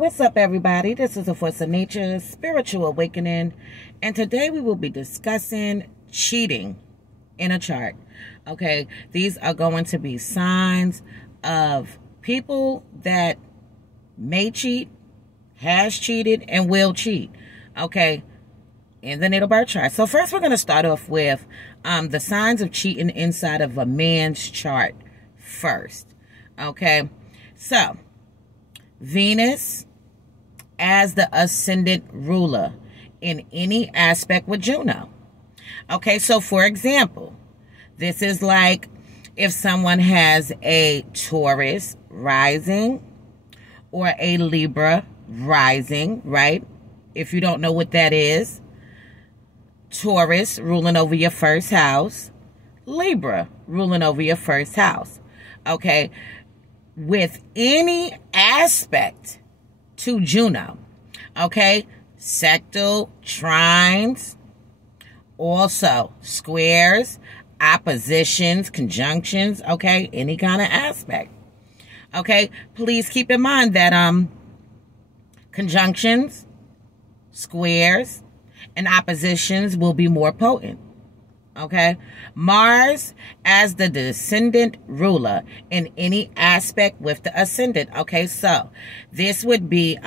What's up, everybody? This is the Force of Nature Spiritual Awakening, and today we will be discussing cheating in a chart. Okay, these are going to be signs of people that may cheat, has cheated, and will cheat. Okay, in the natal birth chart. So first, we're going to start off with the signs of cheating inside of a man's chart first. Okay, so Venus as the ascendant ruler in any aspect with Juno. Okay, so for example, this is like if someone has a Taurus rising or a Libra rising, right? If you don't know what that is, Taurus ruling over your first house, Libra ruling over your first house. Okay, with any aspect to Juno, okay, sectal, trines, also squares, oppositions, conjunctions, okay, any kind of aspect. Okay, please keep in mind that conjunctions, squares, and oppositions will be more potent. Okay, Mars as the descendant ruler in any aspect with the ascendant. Okay, so this would be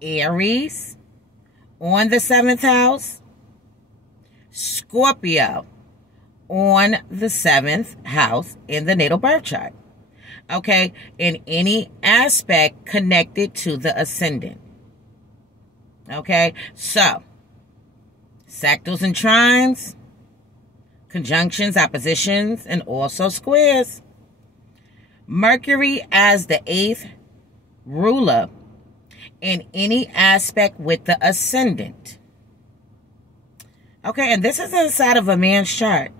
Aries on the 7th house, Scorpio on the 7th house in the natal birth chart. Okay, in any aspect connected to the ascendant. Okay, so sectals and trines, conjunctions, oppositions, and also squares. Mercury as the 8th ruler in any aspect with the ascendant. Okay, and this is inside of a man's chart.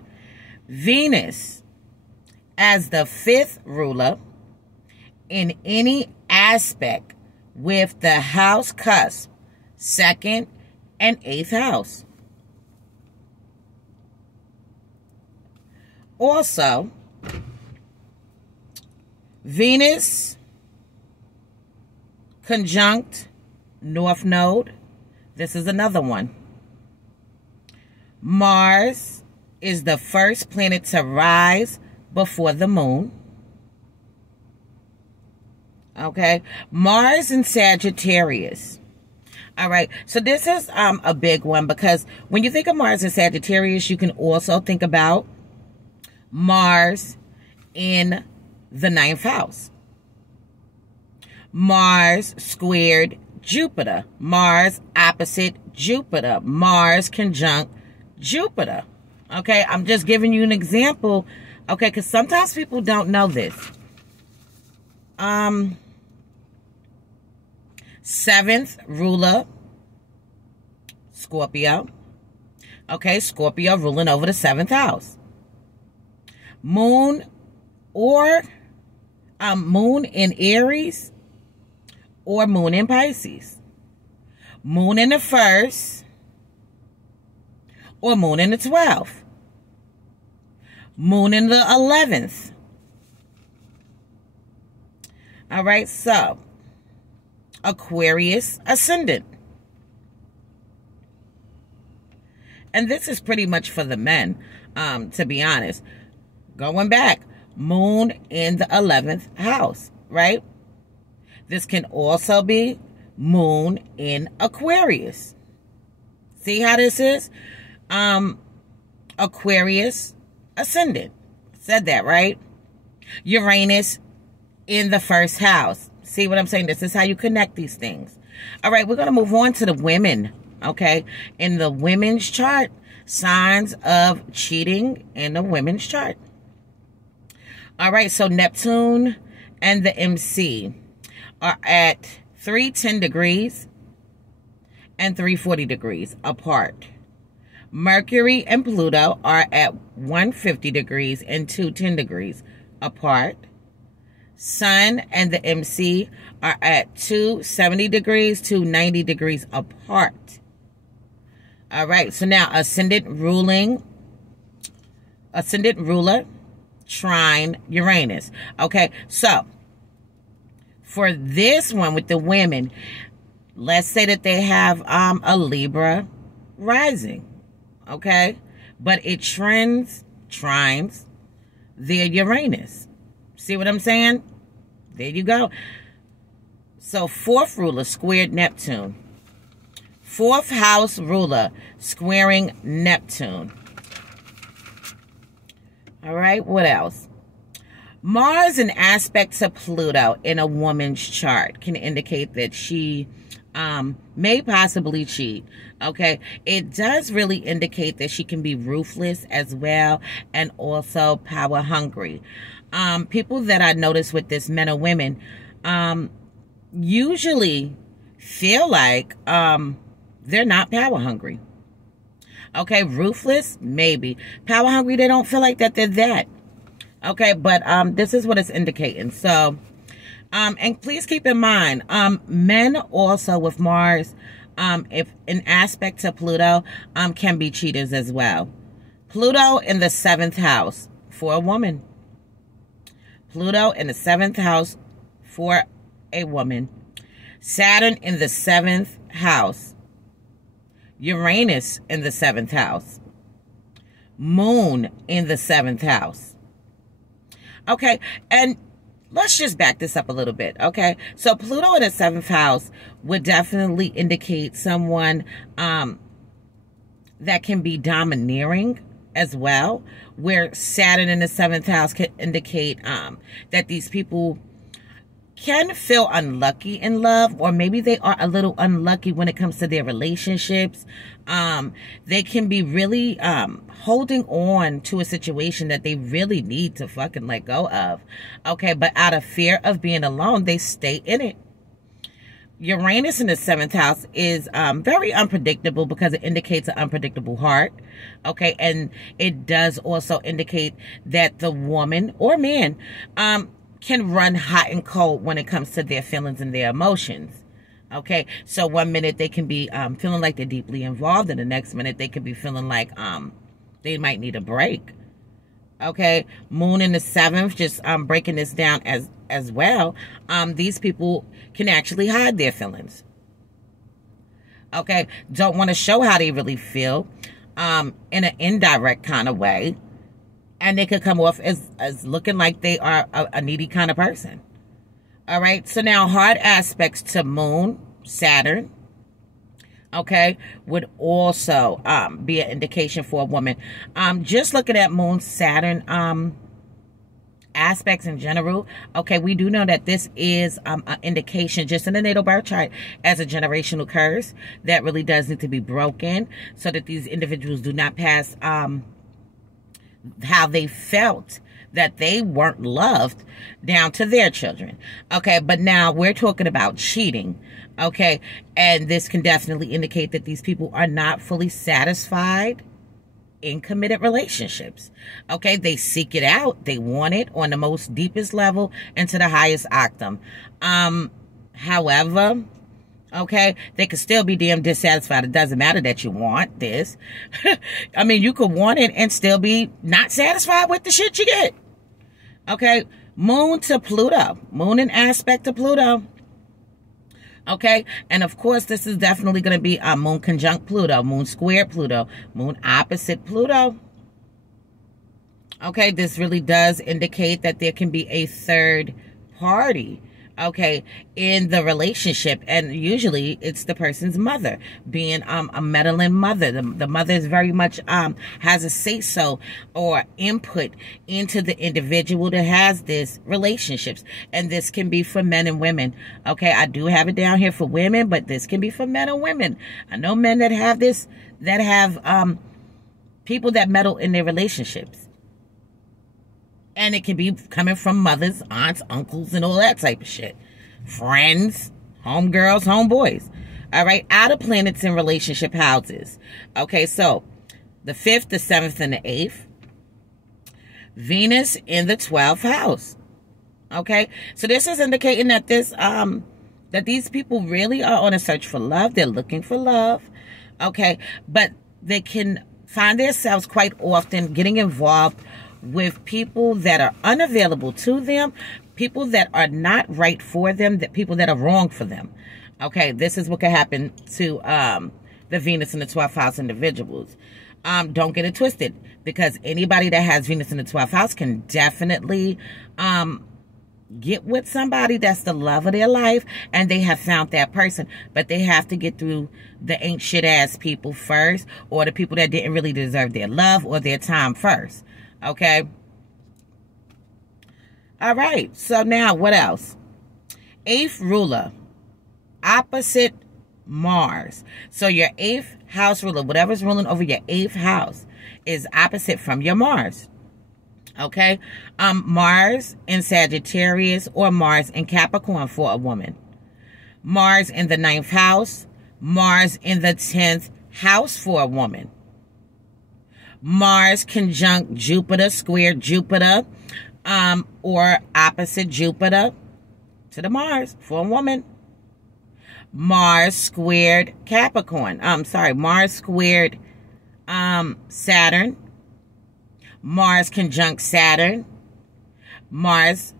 Venus as the 5th ruler in any aspect with the house cusp, 2nd and 8th house. Also, Venus conjunct North Node. This is another one. Mars is the first planet to rise before the moon. Okay, Mars in Sagittarius. All right, so this is a big one because when you think of Mars in Sagittarius, you can also think about Mars in the 9th house. Mars squared Jupiter. Mars opposite Jupiter. Mars conjunct Jupiter. Okay, I'm just giving you an example. Okay, because sometimes people don't know this. 7th ruler, Scorpio. Okay, Scorpio ruling over the 7th house. Moon or moon in Aries or moon in Pisces. Moon in the 1st or moon in the 12th. Moon in the 11th. All right, so Aquarius ascendant. And this is pretty much for the men, to be honest. Going back, moon in the 11th house, right? This can also be moon in Aquarius. See how this is? Aquarius ascendant. Said that, right? Uranus in the 1st house. See what I'm saying? This is how you connect these things. All right, we're going to move on to the women, okay? In the women's chart, signs of cheating in the women's chart. All right, so Neptune and the MC are at 310 degrees and 340 degrees apart. Mercury and Pluto are at 150 degrees and 210 degrees apart. Sun and the MC are at 270 degrees, 290 degrees apart. All right, so now ascendant ruler, trine Uranus. Okay, so for this one with the women, let's say that they have a Libra rising, okay? But it trines their Uranus. See what I'm saying? There you go. So 4th ruler squared Neptune. 4th house ruler squaring Neptune. All right, what else? Mars in aspect to Pluto in a woman's chart can indicate that she may possibly cheat. Okay, it does really indicate that she can be ruthless as well, and also power hungry. People that I notice with this, men or women, usually feel like they're not power hungry. Okay, ruthless, maybe. Power hungry, they don't feel like that they're that. Okay, but this is what it's indicating. So, and please keep in mind, men also with Mars, if an aspect to Pluto, can be cheaters as well. Pluto in the 7th house for a woman. Pluto in the 7th house for a woman. Saturn in the 7th house. Uranus in the 7th house. Moon in the 7th house. Okay, and let's just back this up a little bit, okay? So Pluto in the 7th house would definitely indicate someone that can be domineering as well, where Saturn in the 7th house can indicate that these people can feel unlucky in love, or maybe they are a little unlucky when it comes to their relationships. They can be really holding on to a situation that they really need to fucking let go of. Okay, but out of fear of being alone, they stay in it. Uranus in the 7th house is very unpredictable because it indicates an unpredictable heart. Okay, and it does also indicate that the woman or man can run hot and cold when it comes to their feelings and their emotions. Okay, so one minute they can be feeling like they're deeply involved, and the next minute they could be feeling like they might need a break. Okay, Moon in the 7th, just breaking this down as well. These people can actually hide their feelings. Okay, don't want to show how they really feel in an indirect kind of way. And they could come off as looking like they are a needy kind of person. All right. So now hard aspects to Moon, Saturn, okay, would also be an indication for a woman. Just looking at Moon, Saturn aspects in general, okay, we do know that this is an indication just in the natal birth chart as a generational curse that really does need to be broken so that these individuals do not pass how they felt that they weren't loved down to their children. Okay, but now we're talking about cheating. Okay, and this can definitely indicate that these people are not fully satisfied in committed relationships. Okay, they seek it out, they want it on the most deepest level and to the highest octane. However, okay, they could still be damn dissatisfied. It doesn't matter that you want this. I mean, you could want it and still be not satisfied with the shit you get. Okay, Moon to Pluto. Moon in aspect to Pluto. Okay, and of course, this is definitely going to be a Moon conjunct Pluto, Moon squared Pluto, Moon opposite Pluto. Okay, this really does indicate that there can be a third party, okay, in the relationship, and usually it's the person's mother being a meddling mother. The mother is very much has a say-so or input into the individual that has this relationships, and this can be for men and women. Okay, I do have it down here for women, but this can be for men and women. I know men that have this, that have people that meddle in their relationships. And it can be coming from mothers, aunts, uncles, and all that type of shit. Friends, homegirls, homeboys. All right, outer planets in relationship houses. Okay, so the 5th, the 7th, and the 8th. Venus in the 12th house. Okay, so this is indicating that this that these people really are on a search for love. They're looking for love. Okay, but they can find themselves quite often getting involved with people that are unavailable to them, people that are not right for them, that people that are wrong for them. Okay, this is what could happen to the Venus in the 12th house individuals. Don't get it twisted, because anybody that has Venus in the 12th house can definitely get with somebody that's the love of their life, and they have found that person, but they have to get through the ain't shit ass people first, or the people that didn't really deserve their love or their time first. Okay. All right. So now what else? 8th ruler, opposite Mars. So your 8th house ruler, whatever's ruling over your 8th house, is opposite from your Mars. Okay. Mars in Sagittarius or Mars in Capricorn for a woman. Mars in the 9th house. Mars in the 10th house for a woman. Mars conjunct Jupiter, squared Jupiter, or opposite Jupiter to the Mars for a woman. Mars squared Capricorn. Mars squared Saturn. Mars conjunct Saturn. Mars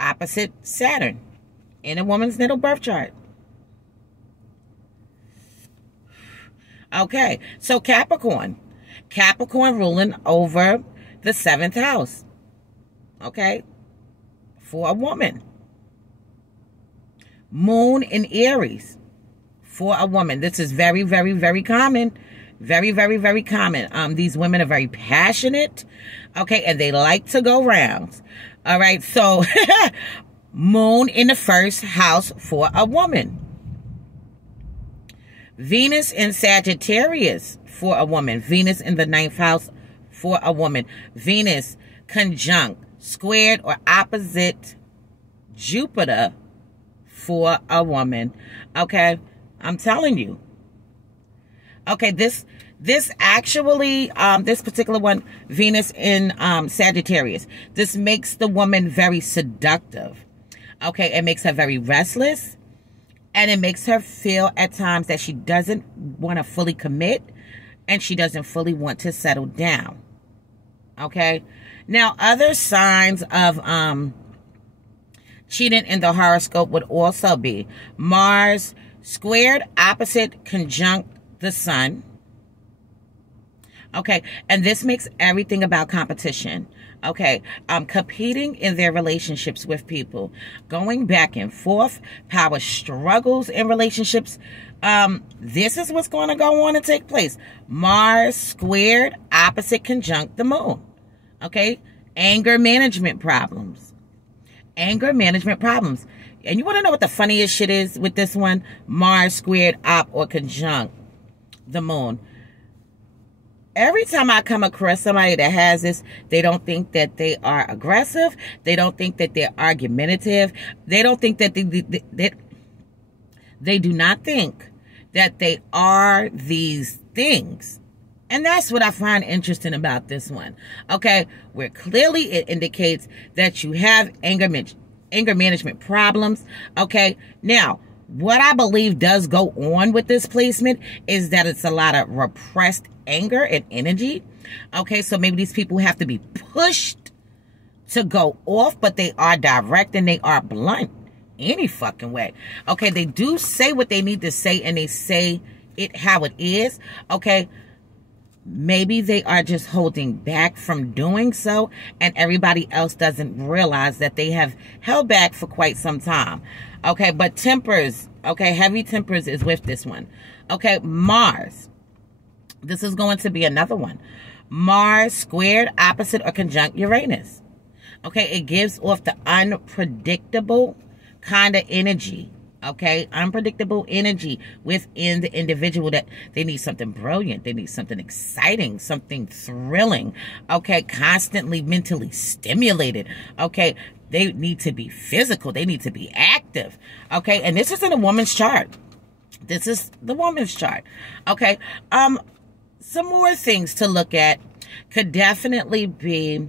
opposite Saturn in a woman's natal birth chart. Okay, so Capricorn ruling over the 7th house. Okay, for a woman. Moon in Aries for a woman. This is very, very, very common. Very, very, very common. These women are very passionate. Okay, and they like to go rounds. All right, so Moon in the 1st house for a woman. Venus in Sagittarius for a woman. Venus in the 9th house for a woman. Venus conjunct, squared, or opposite Jupiter for a woman. Okay, I'm telling you. Okay, this actually, this particular one, Venus in Sagittarius, this makes the woman very seductive. Okay, it makes her very restless. And it makes her feel at times that she doesn't want to fully commit, and she doesn't fully want to settle down. Okay? Now, other signs of cheating in the horoscope would also be Mars squared opposite conjunct the Sun. Okay, and this makes everything about competition. Okay, competing in their relationships with people, going back and forth, power struggles in relationships. This is what's going to go on and take place. Mars squared opposite conjunct the Moon. Okay, anger management problems. Anger management problems. And you want to know what the funniest shit is with this one? Mars squared op or conjunct the Moon. Every time I come across somebody that has this, they don't think that they are aggressive. They don't think that they're argumentative. They don't think that they do not think that they are these things. And that's what I find interesting about this one. Okay, where clearly it indicates that you have anger management problems. Okay, now, what I believe does go on with this placement is that it's a lot of repressed anger and energy. Okay, so maybe these people have to be pushed to go off, but they are direct and they are blunt any fucking way. Okay, they do say what they need to say, and they say it how it is. Okay, maybe they are just holding back from doing so, and everybody else doesn't realize that they have held back for quite some time. Okay, but tempers, okay, heavy tempers is with this one. Okay, Mars. This is going to be another one. Mars squared opposite or conjunct Uranus. Okay, it gives off the unpredictable kind of energy. Okay, unpredictable energy within the individual, that they need something brilliant. They need something exciting, something thrilling. Okay, constantly mentally stimulated. Okay, they need to be physical. They need to be active. Okay, and this is in a woman's chart. This is the woman's chart. Okay, some more things to look at could definitely be,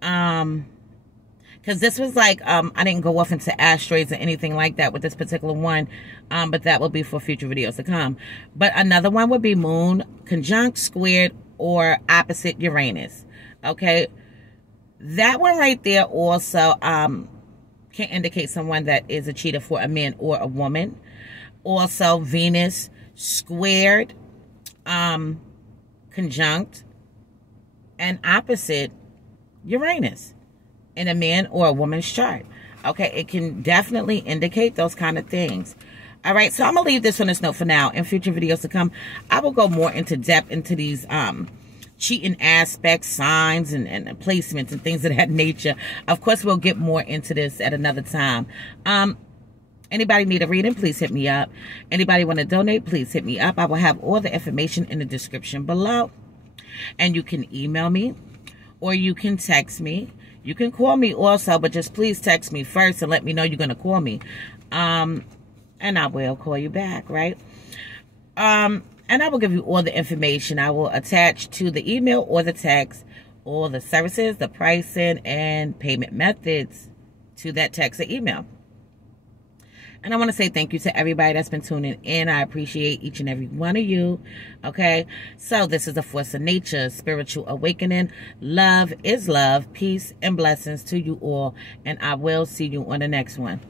because this was like, I didn't go off into asteroids or anything like that with this particular one, but that will be for future videos to come. But another one would be Moon conjunct, squared, or opposite Uranus. Okay, that one right there also can indicate someone that is a cheater for a man or a woman. Also, Venus squared, conjunct, and opposite Uranus in a man or a woman's chart. Okay, it can definitely indicate those kind of things. All right, so I'm going to leave this on this note for now. In future videos to come, I will go more into depth into these cheating aspects, signs, and placements and things of that nature. Of course, we'll get more into this at another time. Anybody need a reading, please hit me up. Anybody want to donate, please hit me up. I will have all the information in the description below. And you can email me or you can text me. You can call me also, but just please text me first and let me know you're going to call me. And I will call you back, right? And I will give you all the information. I will attach to the email or the text all the services, the pricing, and payment methods to that text or email. And I want to say thank you to everybody that's been tuning in. I appreciate each and every one of you. Okay. So this is the Force of Nature, Spiritual Awakening. Love is love. Peace and blessings to you all. And I will see you on the next one.